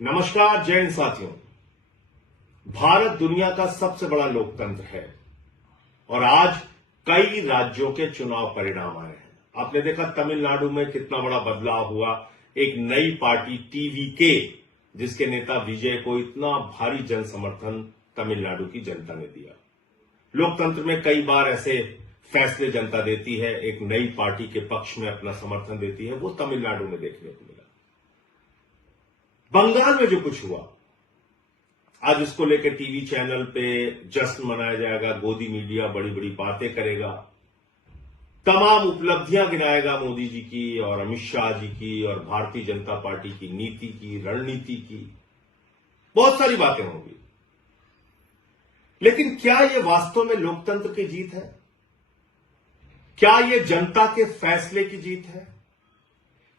नमस्कार जय हिंद साथियों। भारत दुनिया का सबसे बड़ा लोकतंत्र है और आज कई राज्यों के चुनाव परिणाम आए हैं। आपने देखा तमिलनाडु में कितना बड़ा बदलाव हुआ। एक नई पार्टी टीवीके, जिसके नेता विजय को इतना भारी जन समर्थन तमिलनाडु की जनता ने दिया। लोकतंत्र में कई बार ऐसे फैसले जनता देती है, एक नई पार्टी के पक्ष में अपना समर्थन देती है। वो तमिलनाडु में देखने को मिला। बंगाल में जो कुछ हुआ, आज उसको लेकर टीवी चैनल पे जश्न मनाया जाएगा। गोदी मीडिया बड़ी बड़ी बातें करेगा, तमाम उपलब्धियां गिनाएगा मोदी जी की और अमित शाह जी की और भारतीय जनता पार्टी की नीति की, रणनीति की, बहुत सारी बातें होंगी। लेकिन क्या यह वास्तव में लोकतंत्र की जीत है? क्या यह जनता के फैसले की जीत है?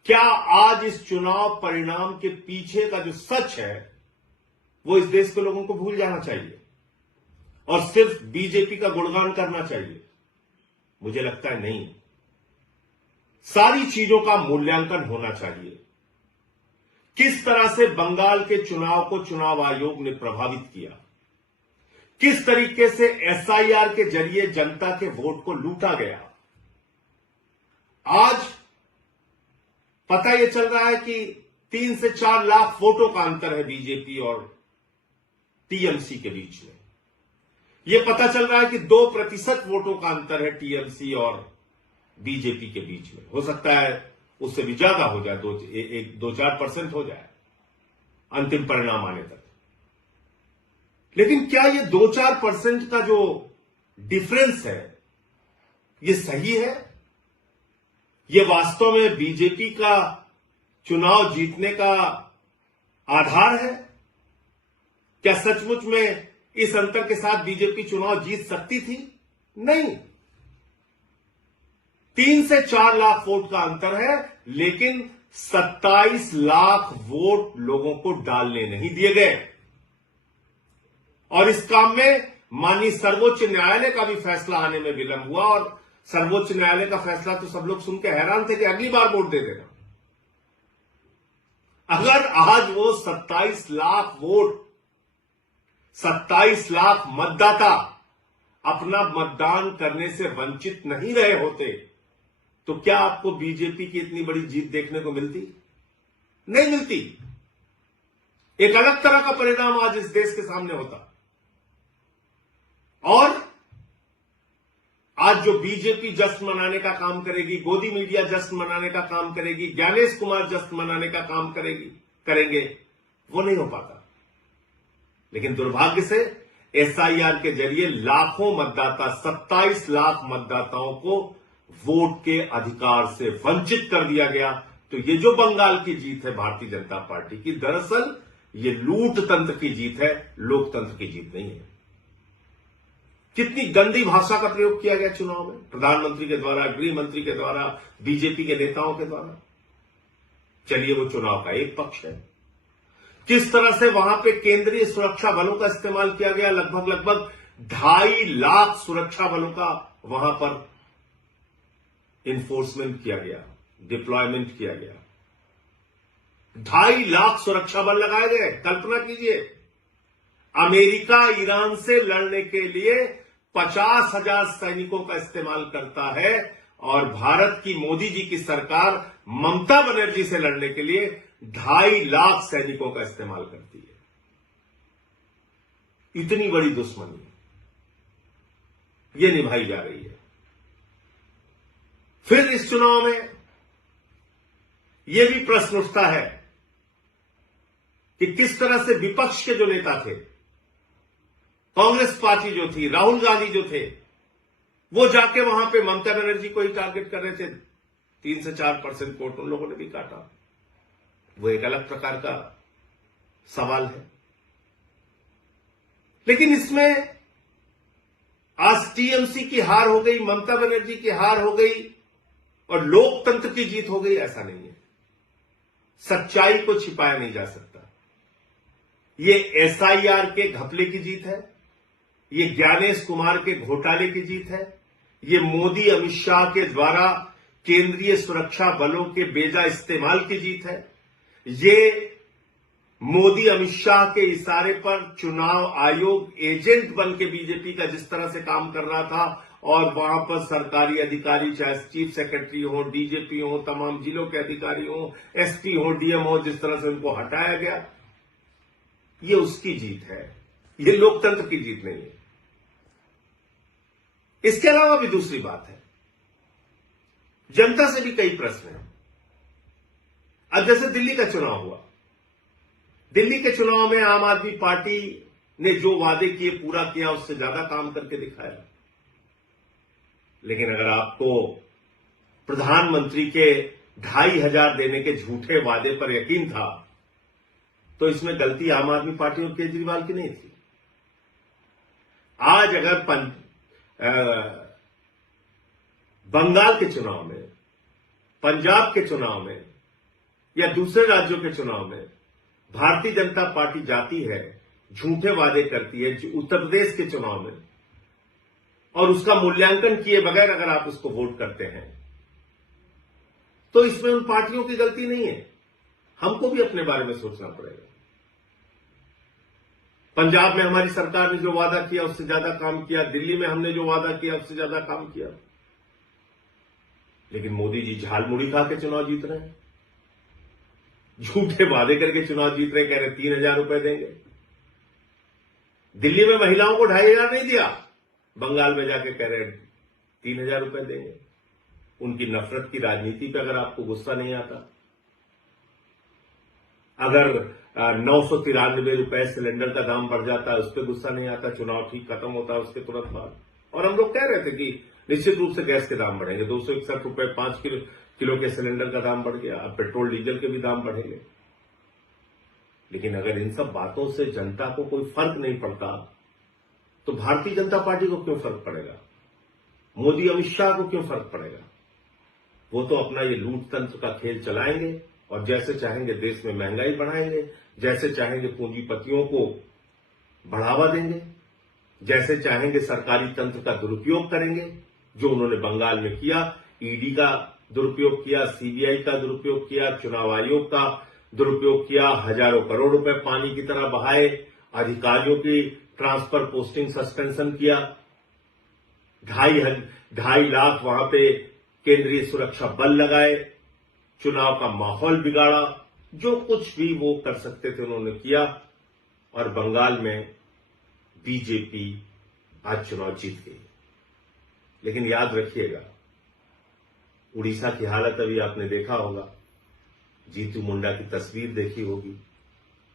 क्या आज इस चुनाव परिणाम के पीछे का जो सच है वो इस देश के लोगों को भूल जाना चाहिए और सिर्फ बीजेपी का गुणगान करना चाहिए? मुझे लगता है नहीं। सारी चीजों का मूल्यांकन होना चाहिए। किस तरह से बंगाल के चुनाव को चुनाव आयोग ने प्रभावित किया, किस तरीके से एसआईआर के जरिए जनता के वोट को लूटा गया। आज पता यह चल रहा है कि 3 से 4 लाख वोटों का अंतर है बीजेपी और टीएमसी के बीच में। यह पता चल रहा है कि 2% वोटों का अंतर है टीएमसी और बीजेपी के बीच में। हो सकता है उससे भी ज्यादा हो जाए, 2-4% हो जाए अंतिम परिणाम आने तक। लेकिन क्या यह 2-4% का जो डिफरेंस है यह सही है? यह वास्तव में बीजेपी का चुनाव जीतने का आधार है? क्या सचमुच में इस अंतर के साथ बीजेपी चुनाव जीत सकती थी? नहीं। 3 से 4 लाख वोट का अंतर है, लेकिन 27 लाख वोट लोगों को डालने नहीं दिए गए। और इस काम में माननीय सर्वोच्च न्यायालय का भी फैसला आने में विलंब हुआ और सर्वोच्च न्यायालय का फैसला तो सब लोग सुन के हैरान थे कि अगली बार वोट दे देना। अगर आज वो 27 लाख वोट, 27 लाख मतदाता अपना मतदान करने से वंचित नहीं रहे होते, तो क्या आपको बीजेपी की इतनी बड़ी जीत देखने को मिलती? नहीं मिलती। एक अलग तरह का परिणाम आज इस देश के सामने होता। और आज जो बीजेपी जश्न मनाने का काम करेगी, गोदी मीडिया जश्न मनाने का काम करेगी, ज्ञानेश कुमार जश्न मनाने का काम करेंगे, वो नहीं हो पाता। लेकिन दुर्भाग्य से एसआईआर के जरिए लाखों मतदाता, 27 लाख मतदाताओं को वोट के अधिकार से वंचित कर दिया गया। तो ये जो बंगाल की जीत है भारतीय जनता पार्टी की, दरअसल ये लूट तंत्र की जीत है, लोकतंत्र की जीत नहीं है। कितनी गंदी भाषा का प्रयोग किया गया चुनाव में, प्रधानमंत्री के द्वारा, गृह मंत्री के द्वारा, बीजेपी के नेताओं के द्वारा। चलिए वो चुनाव का एक पक्ष है। किस तरह से वहां पे केंद्रीय सुरक्षा बलों का इस्तेमाल किया गया, लगभग 2.5 लाख सुरक्षा बलों का वहां पर इन्फोर्समेंट किया गया, डिप्लॉयमेंट किया गया। 2.5 लाख सुरक्षा बल लगाए गए। कल्पना कीजिए, अमेरिका ईरान से लड़ने के लिए 50,000 सैनिकों का इस्तेमाल करता है और भारत की मोदी जी की सरकार ममता बनर्जी से लड़ने के लिए 2.5 लाख सैनिकों का इस्तेमाल करती है। इतनी बड़ी दुश्मनी ये निभाई जा रही है। फिर इस चुनाव में यह भी प्रश्न उठता है कि किस तरह से विपक्ष के जो नेता थे, कांग्रेस पार्टी जो थी, राहुल गांधी जो थे, वो जाके वहां पे ममता बनर्जी को ही टारगेट कर रहे थे। 3 से 4% वोट उन लोगों ने भी काटा। वो एक अलग प्रकार का सवाल है। लेकिन इसमें आज टीएमसी की हार हो गई, ममता बनर्जी की हार हो गई और लोकतंत्र की जीत हो गई, ऐसा नहीं है। सच्चाई को छिपाया नहीं जा सकता। ये एसआईआर के घपले की जीत है, ये ज्ञानेश कुमार के घोटाले की जीत है, ये मोदी अमित शाह के द्वारा केंद्रीय सुरक्षा बलों के बेजा इस्तेमाल की जीत है, ये मोदी अमित शाह के इशारे पर चुनाव आयोग एजेंट बन के बीजेपी का जिस तरह से काम कर रहा था और वहां पर सरकारी अधिकारी चाहे चीफ सेक्रेटरी हो, डीजीपी हो, तमाम जिलों के अधिकारी हो, एसपी हो, डीएम हो, जिस तरह से उनको हटाया गया, ये उसकी जीत है, ये लोकतंत्र की जीत नहीं है। इसके अलावा भी दूसरी बात है, जनता से भी कई प्रश्न हैं। अब जैसे दिल्ली का चुनाव हुआ, दिल्ली के चुनाव में आम आदमी पार्टी ने जो वादे किए पूरा किया, उससे ज्यादा काम करके दिखाया। लेकिन अगर आपको प्रधानमंत्री के 2,500 देने के झूठे वादे पर यकीन था, तो इसमें गलती आम आदमी पार्टी और केजरीवाल की नहीं थी। आज अगर बंगाल के चुनाव में, पंजाब के चुनाव में या दूसरे राज्यों के चुनाव में भारतीय जनता पार्टी जाती है, झूठे वादे करती है, उत्तर प्रदेश के चुनाव में, और उसका मूल्यांकन किए बगैर अगर आप उसको वोट करते हैं, तो इसमें उन पार्टियों की गलती नहीं है। हमको भी अपने बारे में सोचना पड़ेगा। पंजाब में हमारी सरकार ने जो वादा किया उससे ज्यादा काम किया, दिल्ली में हमने जो वादा किया उससे ज्यादा काम किया, लेकिन मोदी जी झाल मुड़ी खा के चुनाव जीत रहे हैं, झूठे वादे करके चुनाव जीत रहे, कह रहे 3,000 रुपए देंगे। दिल्ली में महिलाओं को 2,500 नहीं दिया, बंगाल में जाके कह रहे 3,000 रुपए देंगे। उनकी नफरत की राजनीति पे अगर आपको गुस्सा नहीं आता, अगर 993 रुपए सिलेंडर का दाम बढ़ जाता है उस पर गुस्सा नहीं आता, चुनाव ठीक खत्म होता है उसके तुरंत बाद, और हम लोग कह रहे थे कि निश्चित रूप से गैस के दाम बढ़ेंगे, 261 रुपए 5 किलो के सिलेंडर का दाम बढ़ गया, अब पेट्रोल डीजल के भी दाम बढ़ेंगे। लेकिन अगर इन सब बातों से जनता को कोई फर्क नहीं पड़ता, तो भारतीय जनता पार्टी को क्यों फर्क पड़ेगा? मोदी अमित शाह को क्यों फर्क पड़ेगा? वो तो अपना ये लूट तंत्र का खेल चलाएंगे और जैसे चाहेंगे देश में महंगाई बढ़ाएंगे, जैसे चाहेंगे पूंजीपतियों को बढ़ावा देंगे, जैसे चाहेंगे सरकारी तंत्र का दुरुपयोग करेंगे, जो उन्होंने बंगाल में किया। ईडी का दुरुपयोग किया, सीबीआई का दुरुपयोग किया, चुनाव आयोग का दुरुपयोग किया, हजारों करोड़ रुपए पानी की तरह बहाए, अधिकारियों की ट्रांसफर पोस्टिंग सस्पेंशन किया, 2.5 लाख वहां पे केंद्रीय सुरक्षा बल लगाए, चुनाव का माहौल बिगाड़ा, जो कुछ भी वो कर सकते थे उन्होंने किया, और बंगाल में बीजेपी आज चुनाव जीत गई। लेकिन याद रखिएगा, उड़ीसा की हालत अभी आपने देखा होगा, जीतू मुंडा की तस्वीर देखी होगी,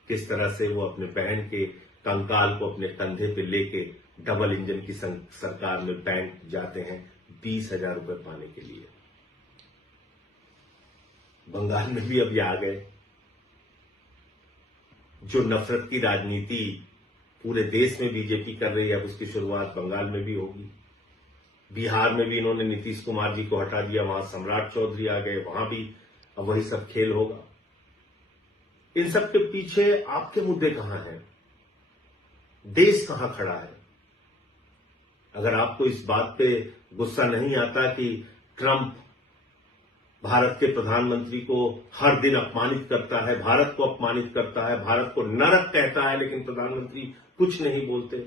किस तरह से वो अपने बहन के कंकाल को अपने कंधे पे लेके डबल इंजन की सरकार में बैंक जाते हैं 20,000 रुपए पाने के लिए। बंगाल में भी अभी आ गए। जो नफरत की राजनीति पूरे देश में बीजेपी कर रही है, अब उसकी शुरुआत बंगाल में भी होगी। बिहार में भी इन्होंने नीतीश कुमार जी को हटा दिया, वहां सम्राट चौधरी आ गए, वहां भी अब वही सब खेल होगा। इन सब के पीछे आपके मुद्दे कहां हैं? देश कहां खड़ा है? अगर आपको इस बात पे गुस्सा नहीं आता कि ट्रंप भारत के प्रधानमंत्री को हर दिन अपमानित करता है, भारत को अपमानित करता है, भारत को नरक कहता है, लेकिन प्रधानमंत्री कुछ नहीं बोलते,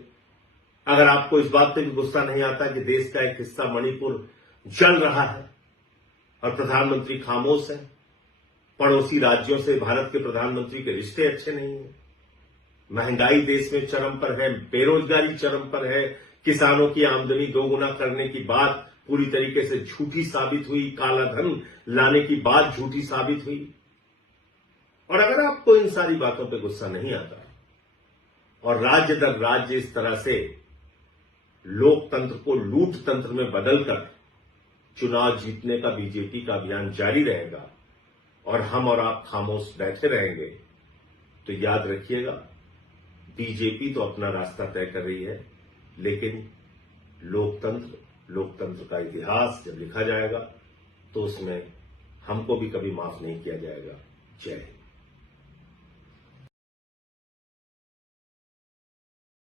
अगर आपको इस बात पे भी गुस्सा नहीं आता कि देश का एक हिस्सा मणिपुर जल रहा है और प्रधानमंत्री खामोश है, पड़ोसी राज्यों से भारत के प्रधानमंत्री के रिश्ते अच्छे नहीं है, महंगाई देश में चरम पर है, बेरोजगारी चरम पर है, किसानों की आमदनी दोगुना करने की बात पूरी तरीके से झूठी साबित हुई, काला धन लाने की बात झूठी साबित हुई, और अगर आपको इन सारी बातों पे गुस्सा नहीं आता और राज्य दर राज्य इस तरह से लोकतंत्र को लूट तंत्र में बदलकर चुनाव जीतने का बीजेपी का अभियान जारी रहेगा और हम और आप खामोश बैठे रहेंगे, तो याद रखिएगा, बीजेपी तो अपना रास्ता तय कर रही है, लेकिन लोकतंत्र का इतिहास जब लिखा जाएगा तो उसमें हमको भी कभी माफ नहीं किया जाएगा। जय हिंद।